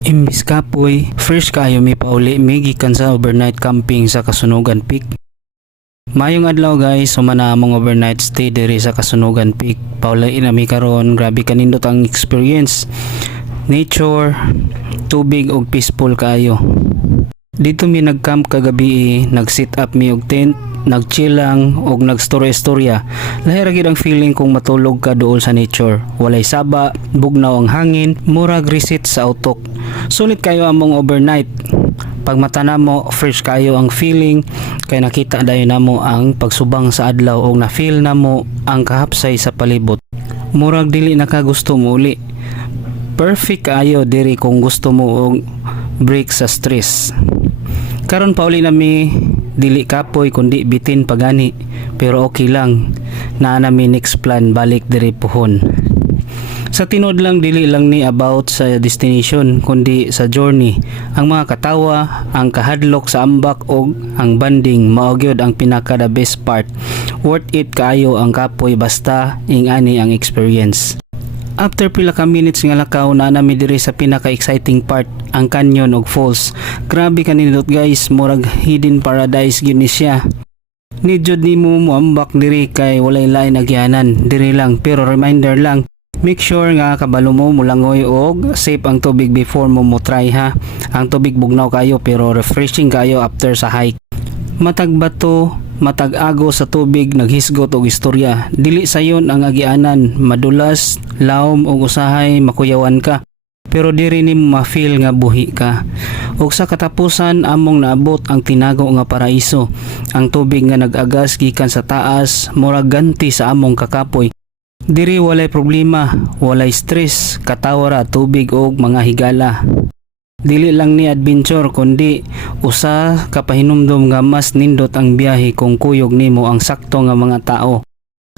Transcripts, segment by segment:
Imbis kapoy, fresh kaayo mi pauli mi gikan sa overnight camping sa Kasunugan Peak. Mayong adlaw guys, sumana among overnight stay diri sa Kasunugan Peak. Pauli na mi karon, grabe kanindot ang experience. Nature, tubig ug peaceful kaayo. Dito mi nagcamp kagabi, nag-sit up mi og tent, nag-chill lang og nagstorya-istorya. Lahi ra gid ang feeling kung matulog ka duol sa nature. Walay saba, bugnaw ang hangin, murag reset sa utok. Sulit kayo among overnight. Pag mata namo, fresh kayo ang feeling kay nakita dayon namo ang pagsubang sa adlaw og na-feel namo ang kahapsay sa palibot. Murag dili na ka gusto mo uli. Perfect kayo diri kung gusto mo og break sa stress. Karon pauli na mi dili kapoy kundi bitin pagani, pero okay lang. Naa na mi next plan balik diri pohon. Sa tinod lang dili lang ni about sa destination kundi sa journey. Ang mga katawa, ang kahadlok sa ambak og ang banding mao gyud ang pinaka the best part. Worth it kaayo ang kapoy basta ingani ang experience. After pila ka minutes nga lakaw na nami diri sa pinaka-exciting part, ang canyon og falls. Grabe kanindot guys, murag hidden paradise gyud ni siya. Need jud nimo moambak diri kay walay lain agyanan diri lang, pero reminder lang, make sure nga kabalo mo mulangoy og safe ang tubig before mo try ha. Ang tubig bugnaw kayo pero refreshing kayo after sa hike. Matag bato, matag ago sa tubig naghisgot og istorya. Dili sayon ang agianan, madulas, lawom og usahay makuyawan ka. Pero diri nimo ma-feel nga buhi ka. Ug sa katapusan among naabot ang tinago nga paraiso. Ang tubig nga nag-agas gikan sa taas, murag ganti sa among kakapoy. Diri walay problema, walay stress, katawara tubig og mga higala. Dili lang ni adventure kundi usa ka pahinumdom nga mas nindot ang biyahe kung kuyog nimo ang sakto nga mga tao.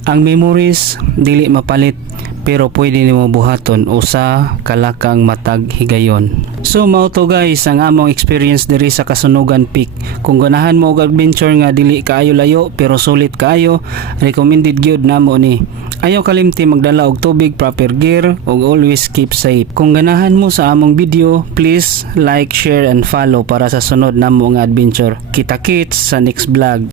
Ang memories dili mapalit pero pwede nimo buhaton usa kalakang matag higayon. So mao to guys ang among experience diri sa Kasunugan Peak. Kung ganahan mo og adventure nga dili kaayo layo pero sulit kaayo, recommended gyud namo ni. Ayaw kalimti magdala og tubig, proper gear ug always keep safe. Kung ganahan mo sa among video, please like, share and follow para sa sunod namo nga adventure. Kita-kits sa next vlog.